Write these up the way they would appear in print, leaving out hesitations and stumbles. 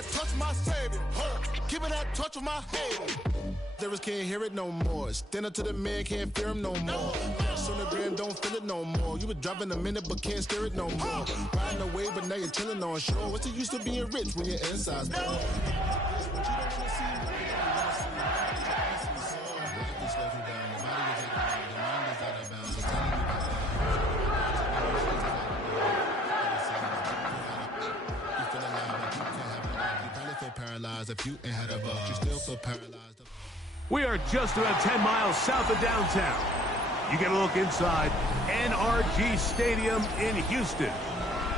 that touch my savior. Give it that touch of my hater. Devils can't hear it no more. Stand up to the man, can't fear him no more. Sonogram don't feel it no more. You were driving a minute but can't steer it no more. Riding away but now you're chilling on shore. What's the use of being rich when your inside's poor? What you don't want to see, paralyzed if you ain't had a bug, you still feel paralyzed. We are just about 10 miles south of downtown. You get a look inside NRG Stadium in Houston,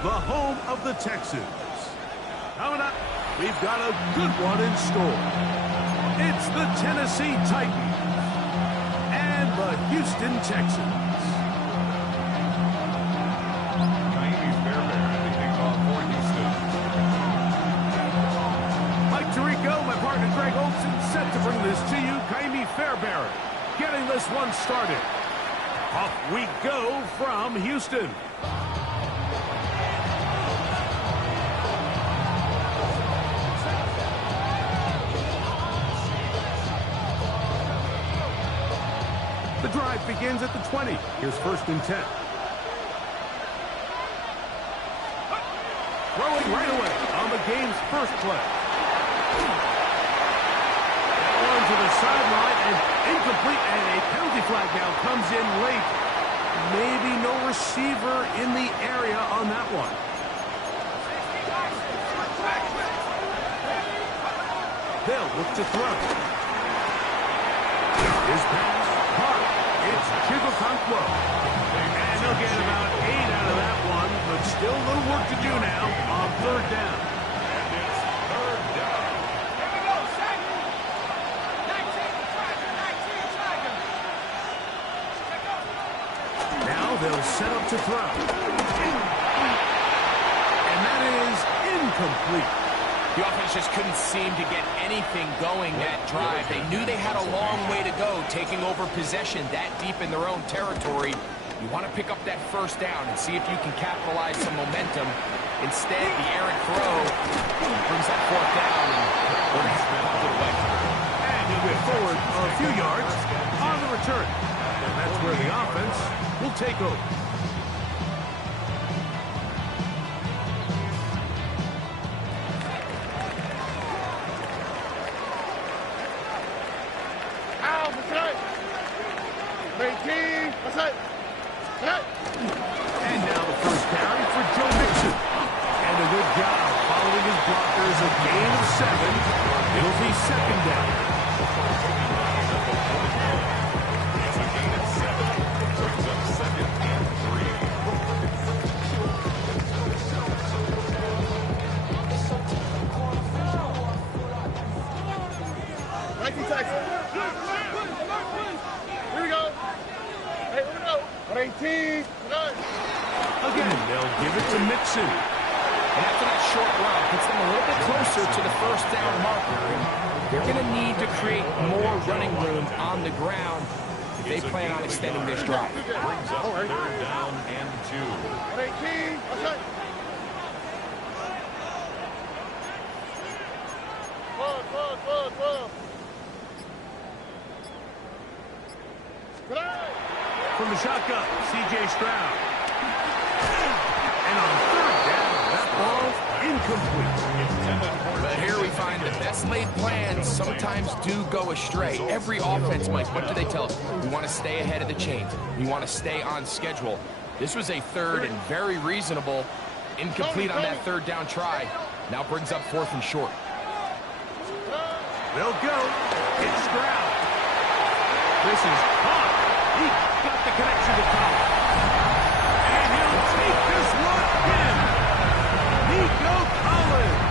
the home of the Texans. Coming up, we've got a good one in store. It's the Tennessee Titans and the Houston Texans. Set to bring this to you, Kaimi Fairbairn, getting this one started. Off we go from Houston. The drive begins at the 20. Here's 1st and 10. Throwing right away on the game's first play. To the sideline and incomplete, and a penalty flag now comes in late. Maybe no receiver in the area on that one. They'll look to throw. His pass caught. It's Chigokonkwo. And they'll get about 8 out of that one, but still a little work to do now on 3rd down. They'll set up to throw. And that is incomplete. The offense just couldn't seem to get anything going that drive. They knew they had a long way to go, taking over possession that deep in their own territory. You want to pick up that 1st down and see if you can capitalize some momentum. Instead, the errant throw brings that 4th down, and we're going to have to pump it away. And he'll get forward a few yards on the return. And that's where the offense will take over. And now the first carry for Joe Mixon. And a good job following his blockers, a gain of 7. It'll be 2nd down. Again, they'll give it to Mixon. And after that short run, puts them a little bit closer to the 1st down marker. They're going to need to create more running room on the ground if they plan on extending this drive. Brings up 3rd down and 2. From the shotgun, C.J. Stroud. And on 3rd down, that ball's incomplete. But here we find the best laid plans sometimes do go astray. Every offense, Mike, what do they tell us? We want to stay ahead of the chain. We want to stay on schedule. This was a 3rd and very reasonable. Incomplete on that 3rd down try. Now brings up 4th and short. They'll go. It's Stroud. This is hot. He got the connection to Collins. And he'll take this one in. Nico Collins.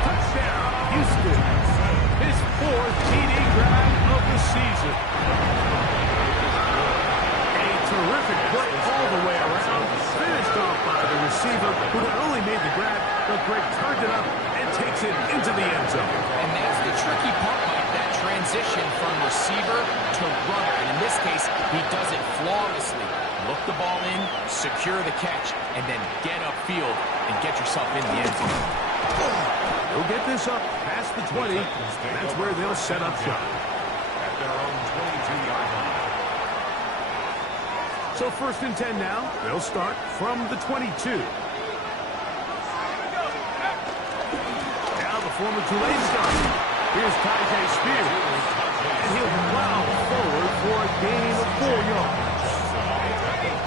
Touchdown, Houston. His 4th TD grab of the season. A terrific play all the way around. Finished off by the receiver, who not only made the grab, but Greg turned it up and takes it into the end zone. And that's the tricky part, Mike, that transition from receiver to runner. And in this case, he does it flawlessly. Look the ball in, secure the catch, and then get upfield and get yourself in the end zone. They'll get this up past the 20. That's where they'll set up shop. At their own 22-yard line. So 1st and 10 now. They'll start from the 22. Now the former Tulane star. Here's Tyjae Spears. And he'll plow forward for a gain of 4 yards.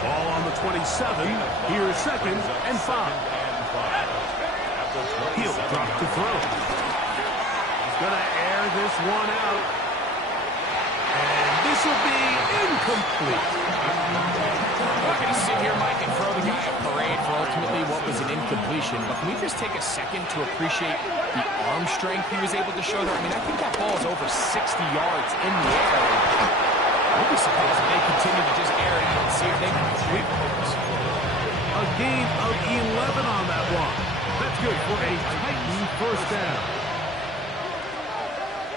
Ball on the 27. Here's 2nd and 5. He'll drop to throw. He's going to air this one out. And this will be incomplete. We're not going to sit here, Mike, and throw the guy a parade for ultimately what was an incompletion, but can we just take a second to appreciate the arm strength he was able to show there? I mean, I think that ball is over 60 yards in the air. I'll be surprised if they continue to just air it out and see if they can complete this. A gain of 11 on that one. That's good for a Titan 1st down.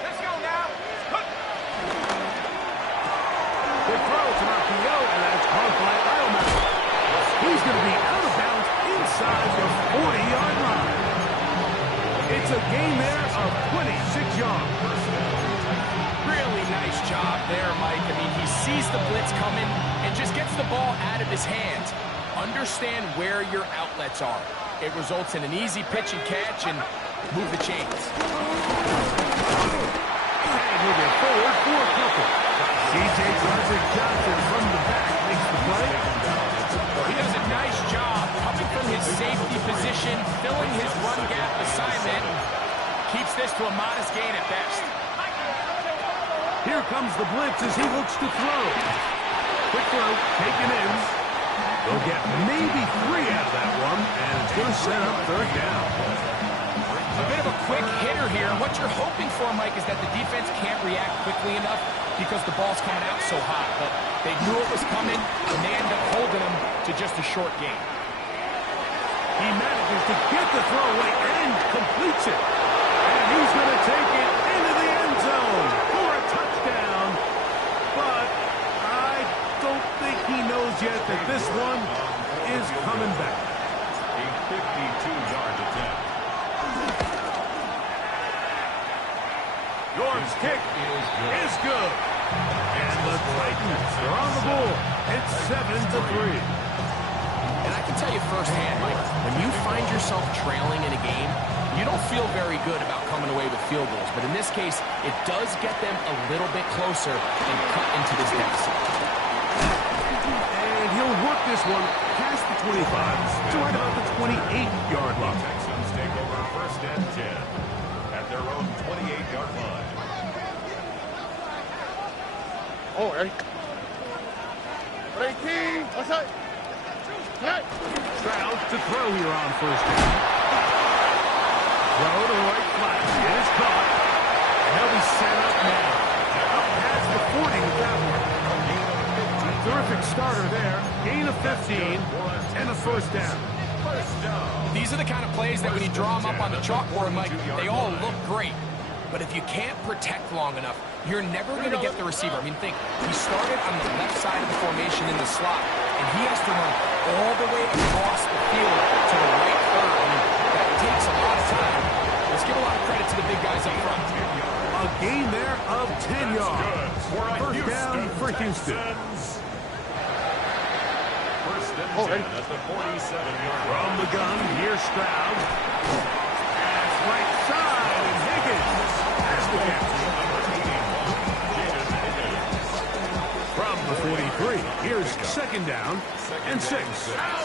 Let's go now. Good throw to RPO, and that's caught by Eilman. He's going to be out of bounds inside the 40-yard line. It's a gain there of 26 yards. Really nice job there, Mike. I mean, he sees the blitz coming and just gets the ball out of his hands. Understand where your outlets are. It results in an easy pitch and catch and move the chains. And he'll get forward for a couple. C.J. Johnson from the back makes the play. He does a nice job coming from his safety position, filling his run gap assignment. Keeps this to a modest gain at best. Here comes the blitz as he looks to throw. Quick throw, taken in. They'll get maybe 3 out of that one, and it's going to set up 3rd down. A bit of a quick hitter here. What you're hoping for, Mike, is that the defense can't react quickly enough because the ball's coming out so hot. But they knew it was coming, and they end up holding them to just a short gain. He manages to get the throw away and completes it. And he's going to take it into the end zone for a touchdown. But I don't think he knows yet that this one is coming back. A 52-yard attempt. York's kick is good. And the Titans are on the board. It's 7-3. And I can tell you firsthand, Mike, when you find yourself trailing in a game, you don't feel very good about coming away with field goals. But in this case, it does get them a little bit closer and cut into this deficit. And he'll work this one past the 25 to right about the 28-yard line. Texans take over 1st and 10 at their own 28-yard line. Oh, Eric. Ready, what's up? Stroud to throw here on 1st down. Throw to the right flat. It is caught. And they'll be set up now. Up past the 40 with that one. Terrific starter there. Gain of 15 and a 1st down. These are the kind of plays that when you draw them up on the chalkboard, Mike, they all look great. But if you can't protect long enough, you're never going to get the receiver. I mean, think, he started on the left side of the formation in the slot, and he has to run all the way across the field to the right third. I mean, that takes a lot of time. Let's give a lot of credit to the big guys up front. A gain there of 10 yards. 1st down for Houston. 1st and 10 at the 47-yard line. From the gun, here's Stroud. Pass right side, and Higgins has the catch. From the 43, here's 2nd down and 6. At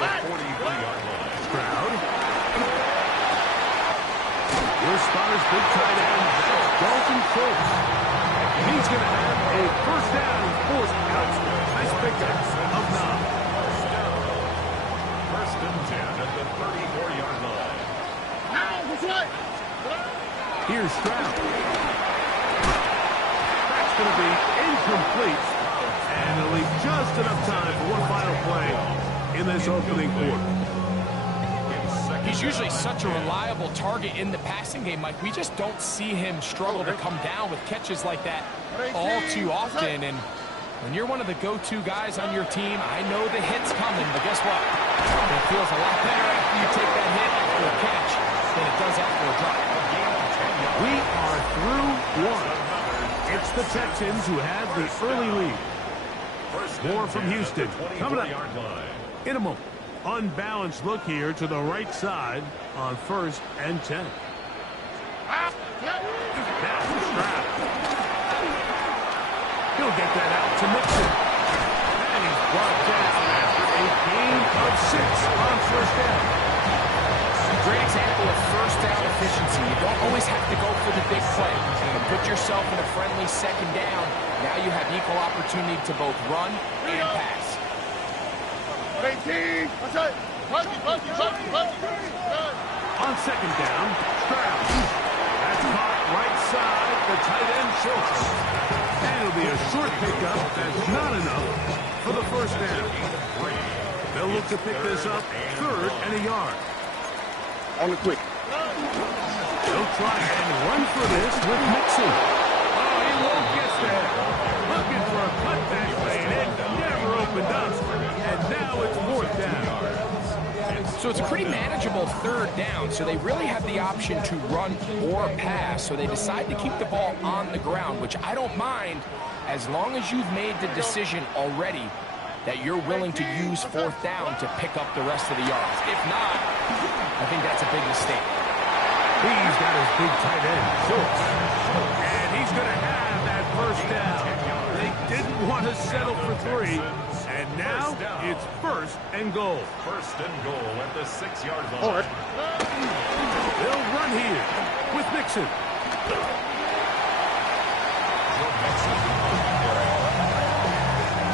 the 43-yard line. Stroud. Your spotter's big tight end, that's Dalton Schultz. He's going to have a 1st down and 4th out. Nice pickup of 9. 1st and 10 at the 34-yard line. Here's Stroud. That's going to be incomplete. And it'll leave just enough time for one final play in this opening quarter. He's usually such a reliable target in the passing game, Mike. We just don't see him struggle to come down with catches like that all too often. And when you're one of the go-to guys on your team, I know the hit's coming, but guess what? It feels a lot better after you take that hit after a catch. than it does after a drive. We are through one. It's the Texans who have the early lead. More from Houston. Coming up in a moment. Unbalanced look here to the right side on 1st and 10. Now Stroud. He'll get that out to Mixon. And he's brought down after a gain of 6 on 1st down. Great example of first down efficiency. You don't always have to go for the big play. But put yourself in a friendly 2nd down. Now you have equal opportunity to both run and pass. 18. On 2nd down, Stroud. That's caught right side, the tight end short. And it'll be a short pickup. That's not enough for the 1st down. They'll look to pick this up 3rd and a yard. On the quick. They'll try and run for this with Mixon. Oh, he won't get there. Looking for a cutback lane. It never opened up. And now it's 4th down. So it's a pretty manageable 3rd down, so they really have the option to run or pass, so they decide to keep the ball on the ground, which I don't mind as long as you've made the decision already that you're willing to use 4th down to pick up the rest of the yards. If not, I think that's a big mistake. He's got his big tight end, Schultz. And he's going to have that 1st down. They didn't want to settle for 3. And now it's 1st and goal. 1st and goal at the 6-yard line. They'll run here with Mixon.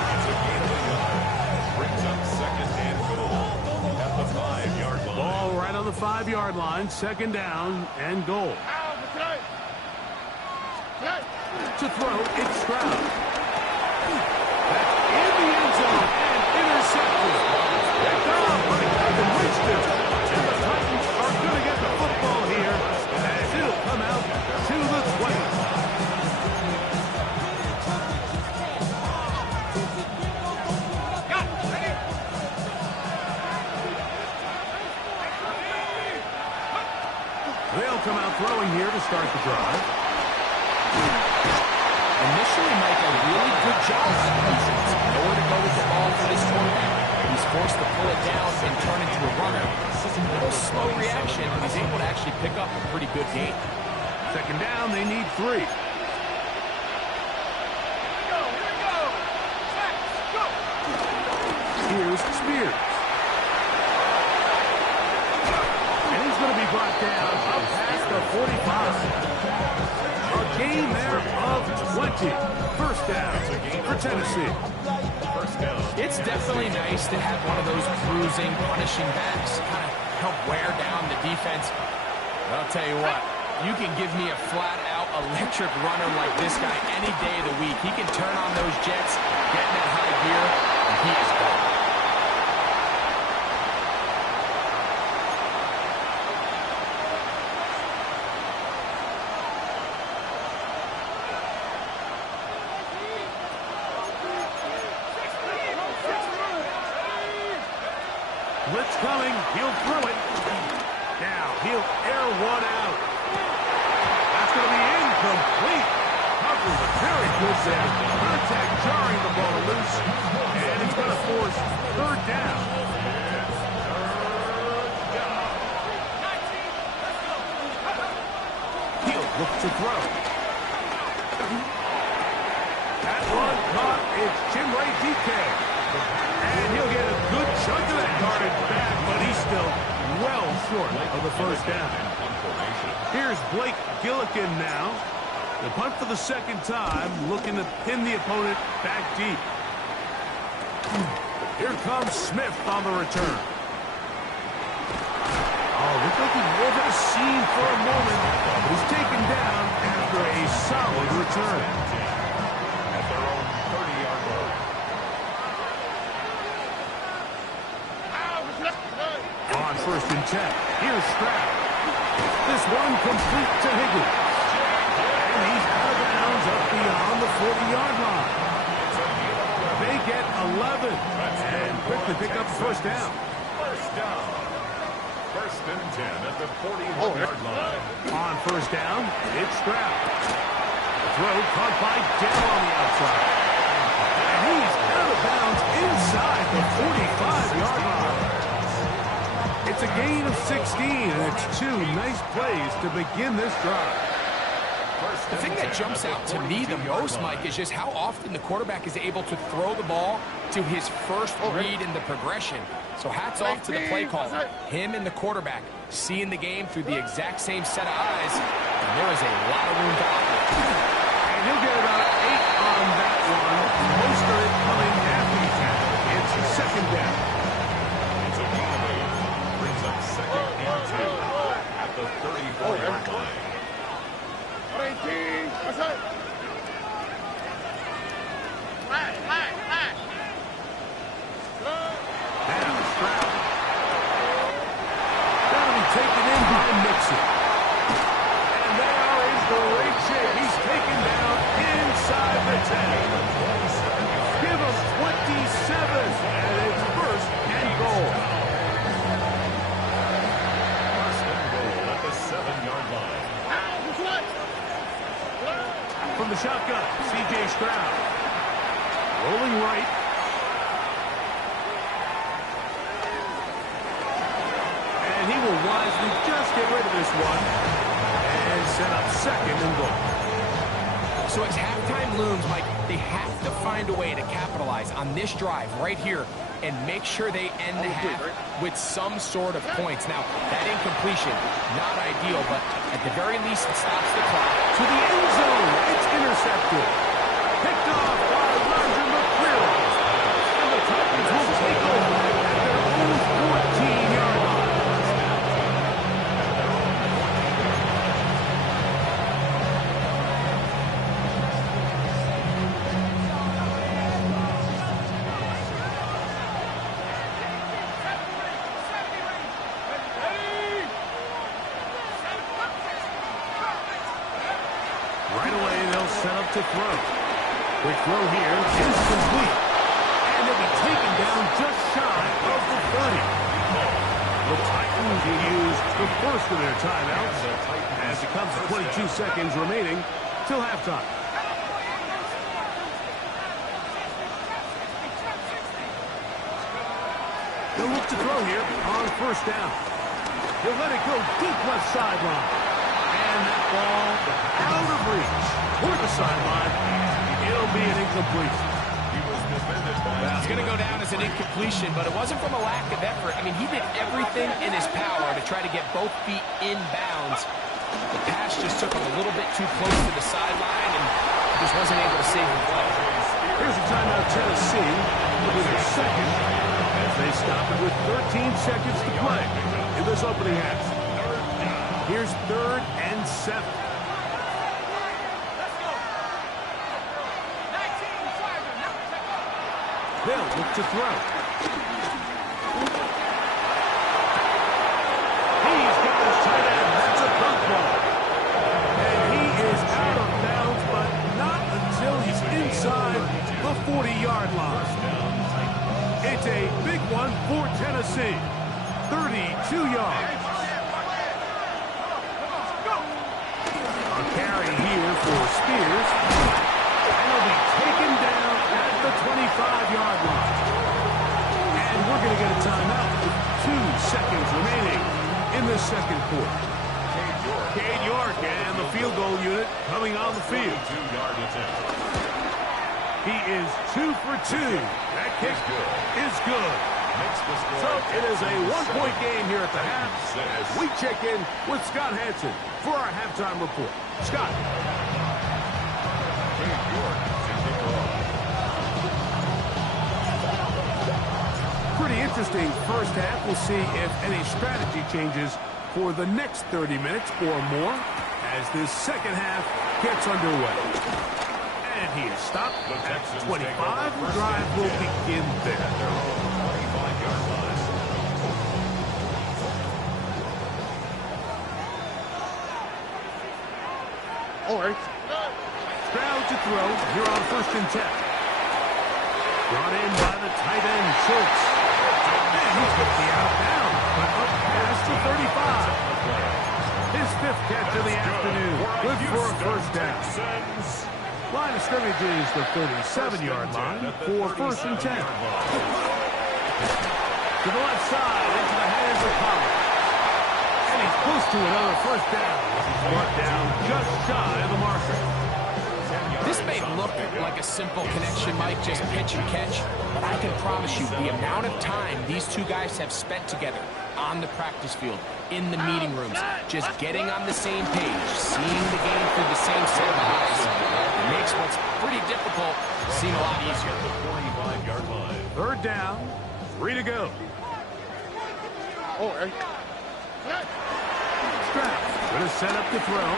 It's a gain of 1. Brings up 2nd and goal at the 5-yard line. Ball right on the 5-yard line. 2nd down and goal. To throw, it's Stroud. That's in the end zone and intercepted. Picked off by Kevin Winston. And the Titans are going to get the football here as it'll come out to the 20. They'll come out throwing here to start the drive. Initially, Mike, a really good job on defense. Nowhere to go with the ball for this quarterback. He's forced to pull it down and turn into a runner. It's a little slow reaction, but he's able to actually pick up a pretty good gain. 2nd down, they need 3. Here's Spears. And he's going to be brought down up past the 45. A gain there of 20. 1st down for Tennessee. It's definitely nice to have one of those bruising, punishing backs kind of help wear down the defense. But I'll tell you what, you can give me a flat-out electric runner like this guy any day of the week. He can turn on those jets, get in that high gear, and he is gone. Blitz coming. He'll throw it. Now he'll air one out. That's going to be incomplete. Covers a very good there. Contact jarring the ball loose. And it's going to force 3rd down. He'll look to throw. That one caught. It's Chimray DK. And he'll get a good chunk of that yardage back, but he's still well short of the 1st down. Here's Blake Gillikin now. The punt for the 2nd time, looking to pin the opponent back deep. Here comes Smith on the return. Oh, looked like he was at a scene for a moment, but he's taken down after a solid return. At their own 30-yard line. On 1st and 10, here's Stroud. This one complete to Higgins. And he's out of bounds up beyond the 40-yard line. They get 11 and quickly pick up the 1st down. 1st down. First and 10 at the 41-yard line. On first down, it's Stroud. Throw caught by Dell on the outside. And he's out of bounds inside the 45-yard line. It's a gain of 16, and it's 2 nice plays to begin this drive. The thing that jumps out to me the most, Mike, is just how often the quarterback is able to throw the ball to his first read in the progression. So hats off to the play caller. Him and the quarterback seeing the game through the exact same set of eyes, and there is a lot of room to operate. And he'll get about 8 on that one. Most of it coming after the tackle. It's second down. It's a gain of 8. Brings up second and 2 at the 34-yard line. Now Stroud. That'll be taken in by Mixon. And there is great shape. He's taken down inside the 10. Give him 27, and it's first and goal. First and goal at the 7-yard line. From the shotgun, C.J. Stroud. Rolling right. And he will wisely just get rid of this one and set up second and goal. So as halftime looms, Mike, they have to find a way to capitalize on this drive right here and make sure they end the half with some sort of points. Now, that incompletion, not ideal, but at the very least, it stops the clock. To the end zone. It's intercepted. Picked off by Roger McCreary. And the Titans will take over at their own 14-yard line. Right away, they'll set up to throw. Quick throw here is complete. And they'll be taken down just shy of the 30. The Titans will use the first of their timeouts as it comes to 22 seconds remaining till halftime. They'll look to throw here on first down. He'll let it go deep left sideline. And that ball out of reach toward the sideline. It'll be an incompletion. He was defended by... It's going to go down as an incompletion, but it wasn't from a lack of effort. I mean, he did everything in his power to try to get both feet in bounds. The pass just took him a little bit too close to the sideline, and he just wasn't able to save the play. Here's a timeout, Tennessee, with their second, as they stop it with 13 seconds to play in this opening half. Here's 3rd and 7. They'll look to throw. He's got his tight end. That's a bump ball. And he is out of bounds, but not until he's inside the 40-yard line. It's a big one for Tennessee. 32 yards. Carry here for Spears. And he'll be taken down at the 25-yard line. And we're going to get a timeout with 2 seconds remaining in the second quarter. Cade York and the field goal unit coming on the field. 2-yard attempt. He is 2 for 2. That kick is good. So it is a 1-point game here at the half as we check in with Scott Hansen for our halftime report. Scott. Pretty interesting first half. We'll see if any strategy changes for the next 30 minutes or more as this second half gets underway. And he is stopped at 25. The drive will begin there. Stroud to throw here on 1st and 10. Brought in by the tight end, Schultz. And he's going to be out of bounds, but up past the His 5th catch of the afternoon. Good for a first down. Line of scrimmage is the 37-yard line for 1st and 10. To the left side, into the hands of Collins. And he's close to another first down. He's brought down just shy of the marker. This may look like a simple connection, Mike, just pitch and catch, but I can promise you the amount of time these two guys have spent together on the practice field, in the meeting rooms, just getting on the same page, seeing the game through the same set of eyes, it makes what's pretty difficult seem a lot easier. 45-yard line. 3rd down, 3 to go. Stroud going to set up the throw.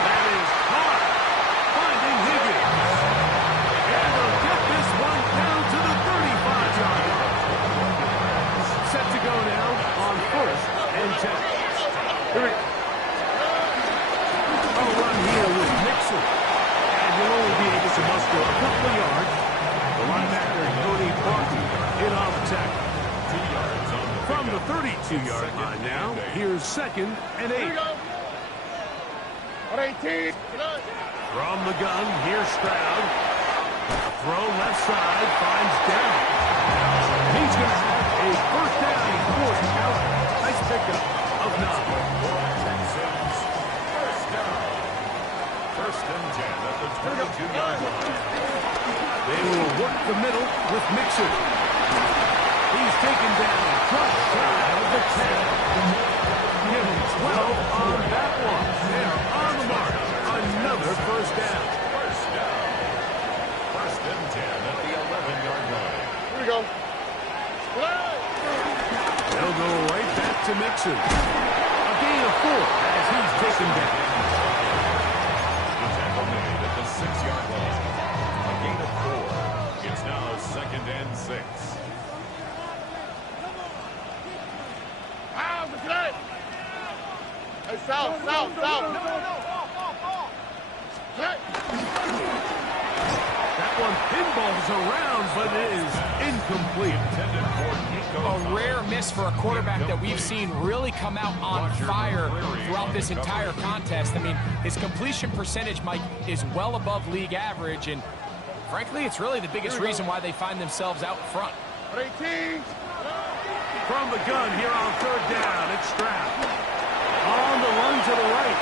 That is caught. Finding Higgins. And they'll get this one down to the 35-yard line. Set to go now on 1st and 10. A run here with Mixon. And he'll only be able to muster a couple of yards. The linebacker, Cody Parkey, in off tackle. From the 32-yard line now, here's 2nd and 8. From the gun, here's Stroud. Throw left side, finds down. He's going to have a first down and 4 out. Nice pickup of 9. First and 10 at the 22-yard line. They will work the middle with Mixon. He's taken down just shy of the 10. Give him 12 on that one. They're on the mark. Another first down. First and 10 at the 11-yard line. Here we go. They'll go right back to Mixon. A gain of 4 as he's taken down. The tackle made at the 6-yard line. A gain of 4. It's now 2nd and 6. Hey, south. That one pinballs around, but it is incomplete. A rare miss for a quarterback that we've seen really come out on fire throughout this entire contest. I mean, his completion percentage, Mike, is well above league average, and frankly, it's really the biggest reason why they find themselves out front. 18. From the gun here on 3rd down, it's Stroud. On the run to the right.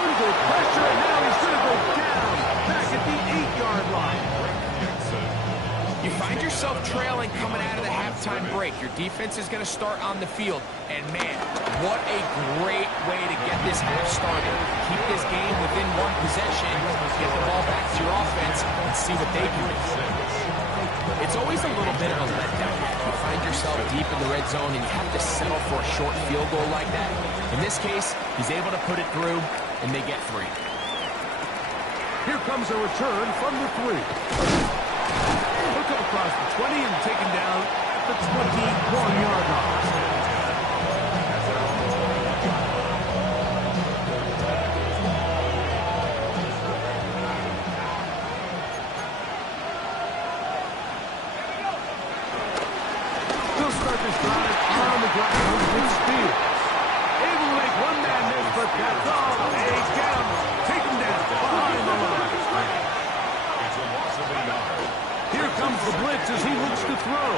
Under pressure, and now he's going to go down back at the 8-yard line. You find yourself trailing coming out of the halftime break. Your defense is going to start on the field. And, man, what a great way to get this half started. Keep this game within one possession, get the ball back to your offense, and see what they can do. It's always a little bit of a letdown. You find yourself deep in the red zone and you have to settle for a short field goal like that. In this case, he's able to put it through, and they get 3. Here comes a return from the 3. He'll come across the 20 and taken down at the 21-yard line. As he looks to throw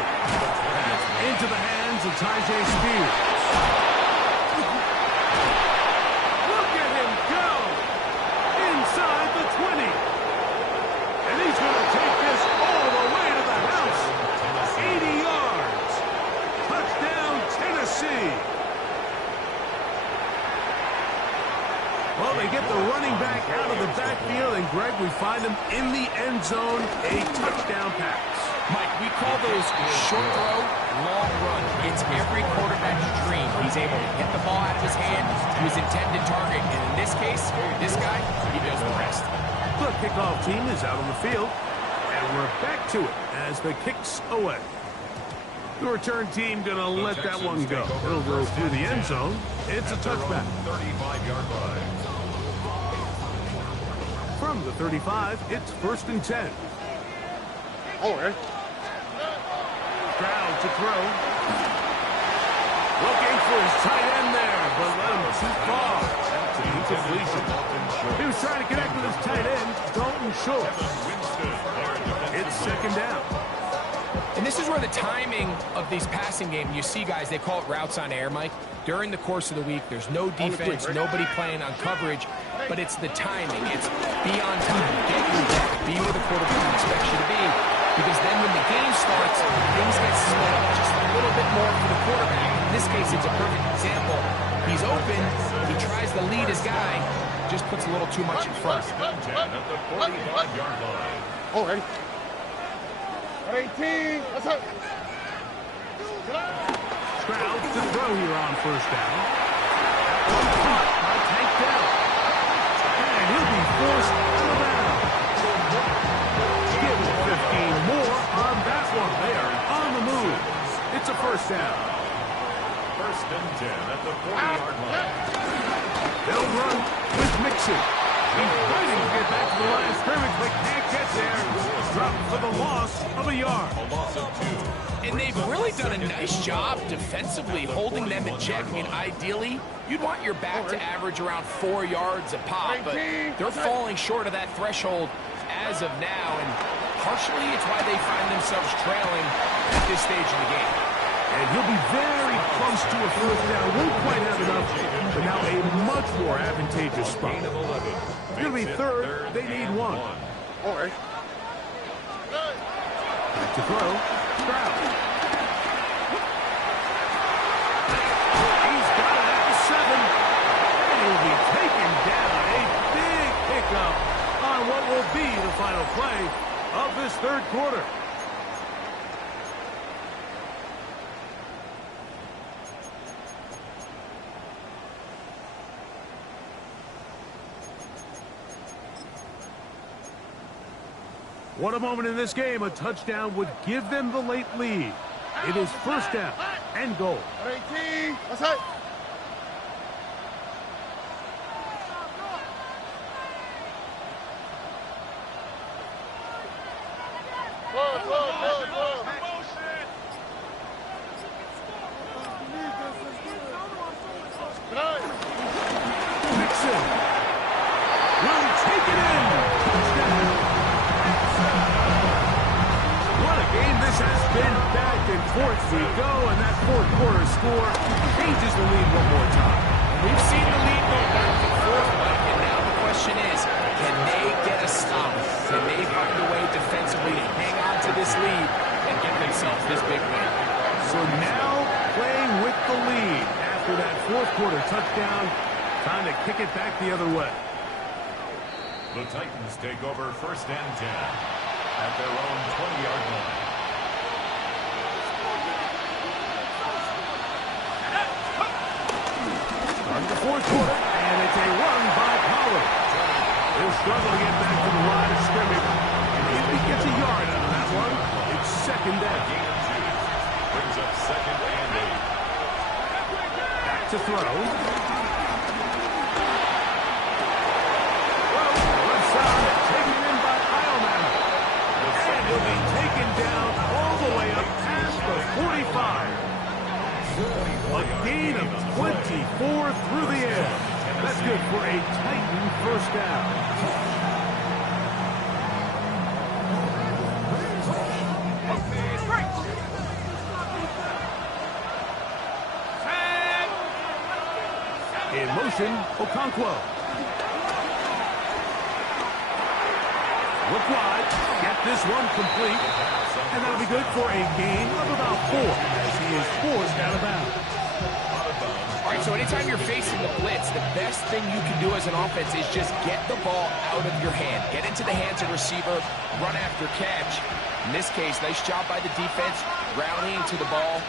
into the hands of Tyjae Spears. Look at him go inside the 20. And he's going to take this all the way to the house. 80 yards. Touchdown, Tennessee. Well, they get the running back out of the backfield, and Greg, we find him in the end zone, a touchdown pass. Mike, we call those short throw, long run. It's every quarterback's dream. He's able to get the ball out of his hand to his intended target. And in this case, this guy, he does the rest. The kickoff team is out on the field, and we're back to it as the kick's away. The return team going to let that one go. It'll go through the end zone. It's a touchback. 35-yard line. From the 35, it's 1st and 10. Oh, right. Stroud to throw. Looking for his tight end there, but let him too far. That's an incompletion. He was trying to connect with his tight end, Dalton Schultz. It's second down. And this is where the timing of these passing games, you see guys, they call it routes on air, Mike. During the course of the week, there's no defense, nobody playing on coverage, but it's the timing. It's be on time, get your back, be where the quarterback expects you to be. Because then when the game starts, things get split up just a little bit more for the quarterback. In this case, it's a perfect example. He's open, he tries to lead his guy, just puts a little too much in front. At the 45-yard line. Oh, ready? 18. Let's go. Stroud to throw here on first down. Tank down. And he'll be forced out of bounds. Give him 15 more on that one. They are on the move. It's a first down. First and 10 at the 40-yard line. They'll run with Mixon. He's fighting to get back to the line of scrimmage, but can't get there. Dropped for the loss of a yard. A loss of 2. And they've really done a nice job defensively holding them in check. I mean, ideally, you'd want your back to average around 4 yards a pop, but they're falling short of that threshold as of now, and partially it's why they find themselves trailing at this stage of the game. And he'll be very close to a first down. Won't quite have enough, but now a much more advantageous spot. Gain of 11. It'll be third. They need one. All right. Back to throw. Stroud. He's got it at the 7. And he'll be taken down. A big pickup on what will be the final play of this third quarter. What a moment in this game. A touchdown would give them the late lead. It is first down and goal. 18. Let's go. Mixon will take it in. Touchdown. What a game this has been. Back and forth we go, and that fourth quarter score changes the lead one more time. We've seen the lead go back and forth, Mike, and now the question is, can they get a stop? Can they find a way defensively to hang on to this lead and get themselves this big win? So now playing with the lead after that fourth quarter touchdown, time to kick it back the other way. The Titans take over first and 10 at their own 20-yard line. Starting the fourth quarter, and it's a run by Pollard. He'll struggle to get back to the line of scrimmage, and if he gets a yard out of that one, it's second down. Gain of 2 brings up second and 8. Back to throw. Left side, taken in by Heilman. And he'll be taken down all the way up past the 45. A gain of 24 through the air. That's good for a Titan first down. In motion, Okonkwo. Look wide. Get this one complete. And that'll be good for a gain of about 4 as he is forced out of bounds. All right, so anytime you're facing the blitz, the best thing you can do as an offense is just get the ball out of your hand. Get into the hands of the receiver, run after catch. In this case, nice job by the defense, rallying to the ball.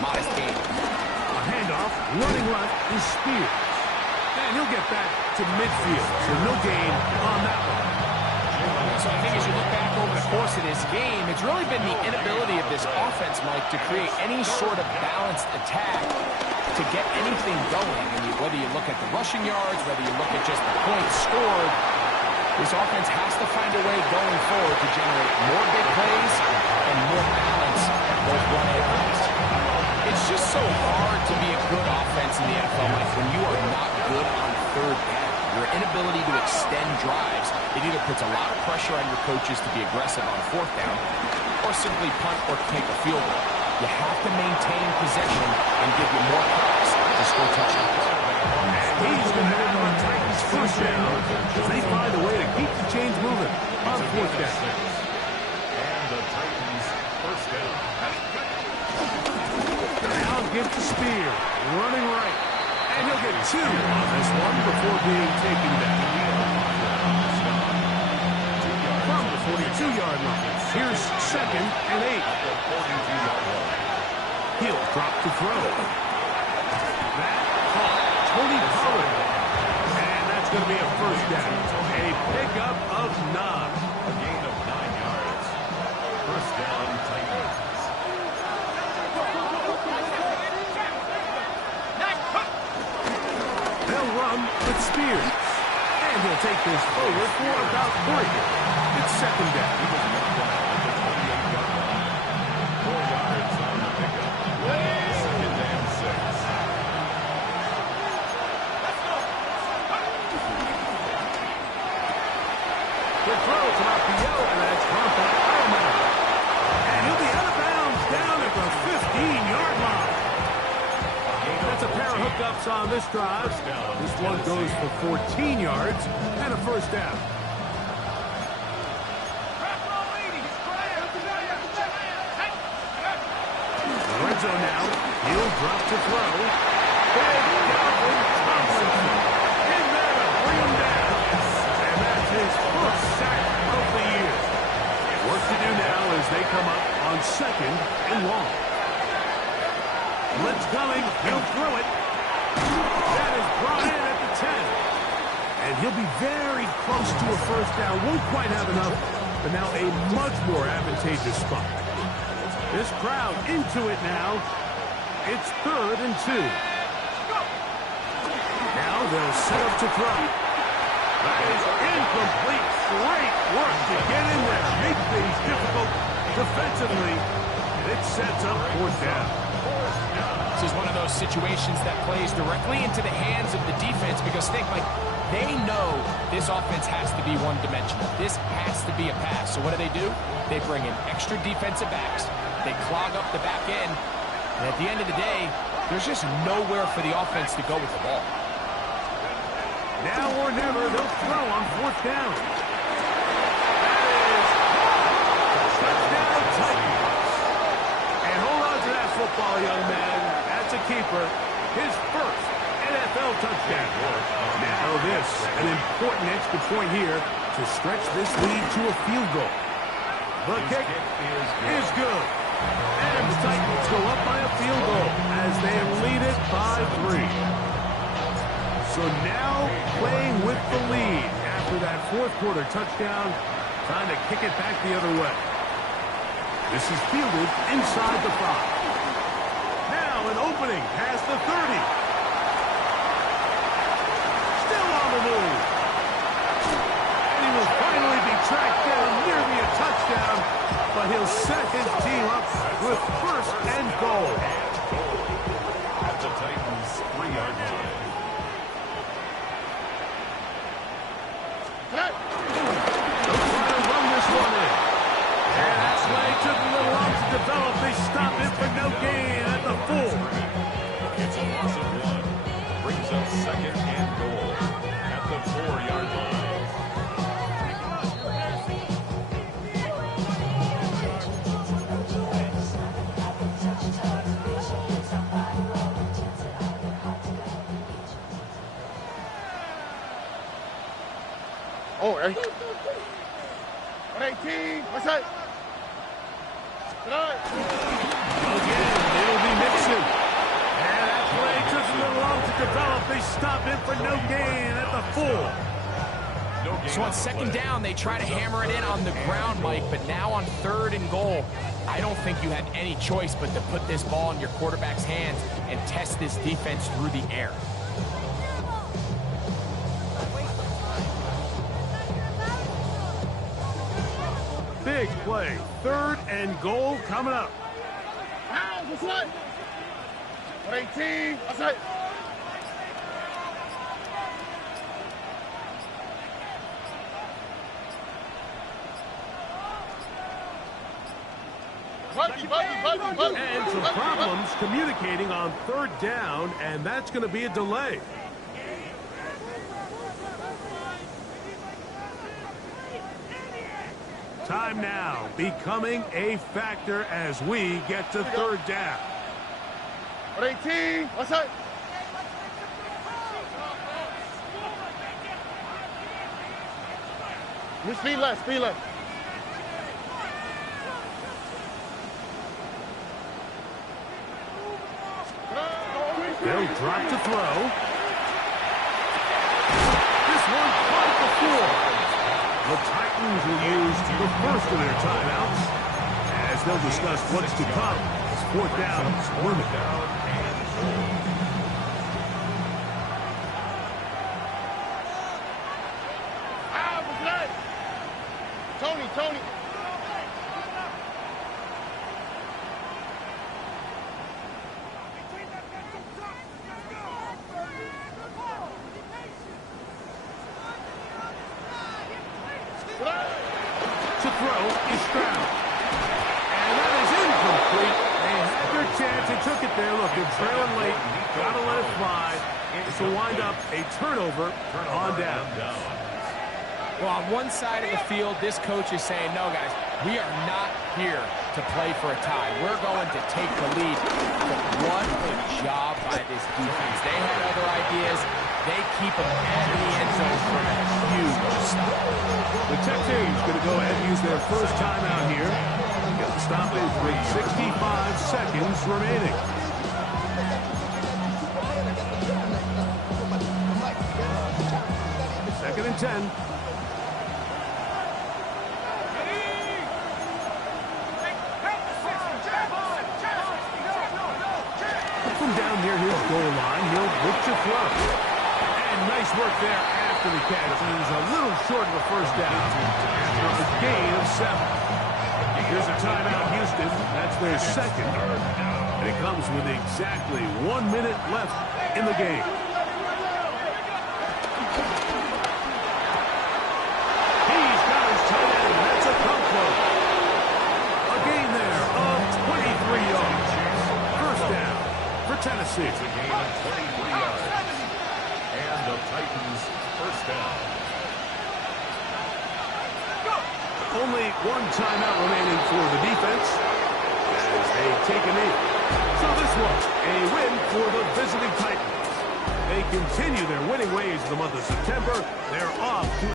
Modest gain. A handoff, running left is Spears. And he'll get back to midfield, so no gain on that one. So I think as you look back over the course of this game, it's really been the inability of this offense, Mike, to create any sort of balanced attack to get anything going. And whether you look at the rushing yards, whether you look at just the points scored, this offense has to find a way going forward to generate more big plays and more balance at both run and pass. It's just so hard To be a good offense in the NFL, Mike, when you are not good on third down, your inability to extend drives, it either puts a lot of pressure on your coaches to be aggressive on fourth down or simply punt or kick a field goal. You have to maintain possession and give you more points to score touchdowns. He's committed on Titans first down as they find a way to keep the chains moving on fourth down. And the Titans first down. Now gives the spear, running right. And he'll get 2 on this one before being taken down. From the 42-yard line, here's 2nd and 8. He'll drop to throw. That caught Tony Pollard. And that's going to be a first down. A pickup of 9. A gain of 9 yards. First down, Titans. They'll run with Spears. And he'll take this forward for about 3. It's 2nd down. He was knocked down at the 28-yard line. 4 yards on the pickup. 2nd and 6. The throw to Raphael, and that's caught by Ironman. And he'll be out of bounds down at the 15-yard line. That's a pair of hookups on this drive. This one goes for 14 yards and a first down. Redzone now. He'll drop to throw. Big Dalvin Tomlinson. In there to bring him down. And that's his first sack of the year. Work to do now as they come up on 2nd and long. Blitz coming. He'll throw it. That is brought in at the 10. And he'll be very close to a first down. Won't quite have enough, but now a much more advantageous spot. This crowd into it now. It's 3rd and 2. Now they'll set up to throw. That is incomplete. Great work to get in there. Make things difficult defensively. And it sets up 4th down. This is one of those situations that plays directly into the hands of the defense because think like they know this offense has to be one-dimensional. This has to be a pass. So what do? They bring in extra defensive backs. They clog up the back end. And at the end of the day, there's just nowhere for the offense to go with the ball. Now or never, they'll throw on 4th down. That is touchdown Titans. And hold on to that football, young man. That's a keeper. His first NFL touchdown. Now this, an important extra point here to stretch this lead to a field goal. The kick is good. And the Titans go up by a field goal as they lead it by 3. So now playing with the lead after that 4th quarter touchdown, trying to kick it back the other way. This is fielded inside the 5. Now an opening past the 30. Still on the move. And he will finally be tracked down, nearly a touchdown, but he'll set his team up with 1st and goal. At the Titans' 3-yard line. They'll try to run this one in. And that's why it took a little long to develop. They stop it for no gain at the 4. It's a loss of 1. Brings up 2nd and goal at the 4-yard line. Oh, hey. 118. What's that? Again, it'll be Nixon. And that play took a little long to develop. They stop it for no gain at the 4. So on 2nd down, they try to hammer it in on the ground, Mike, but now on 3rd and goal, I don't think you have any choice but to put this ball in your quarterback's hands and test this defense through the air. Big play. 3rd and goal coming up. 18. Outside. And some problems communicating on third down, and that's going to be a delay. Time now becoming a factor as we get to third down. 18. Outside. Speed left, speed left. They'll drop to throw. This one caught at the floor. The Titans will use the first of their timeouts as they'll discuss what's to come. Fourth down, Tony. to throw is Stroud. And that is incomplete. They had their chance. They took it there. Look, they're trailing late. Got to let it fly. This will wind up a turnover on down. Well, on one side of the field, this coach is saying, no, guys, we are not here to play for a tie. We're going to take the lead. But what a job by this defense. They had other ideas. They keep them at the end zone for a huge stop. The Texans going to go ahead and use their first timeout here. Get the stoppage with 65 seconds remaining. Second and 10. From down near his goal line, he'll look to throw. And nice work there after the catch. He's a little short of a first down after a gain of 7. Here's a timeout, Houston. That's their second. And it comes with exactly 1 minute left in the game. He's got his tight end. That's a pump play. A gain there of 23 yards. First down for Tennessee. It's a gain of 23 yards. And the Titans first down. Only one timeout remaining for the defense as they take a knee. So this one, a win for the visiting Titans. They continue their winning ways in the month of September. They're off to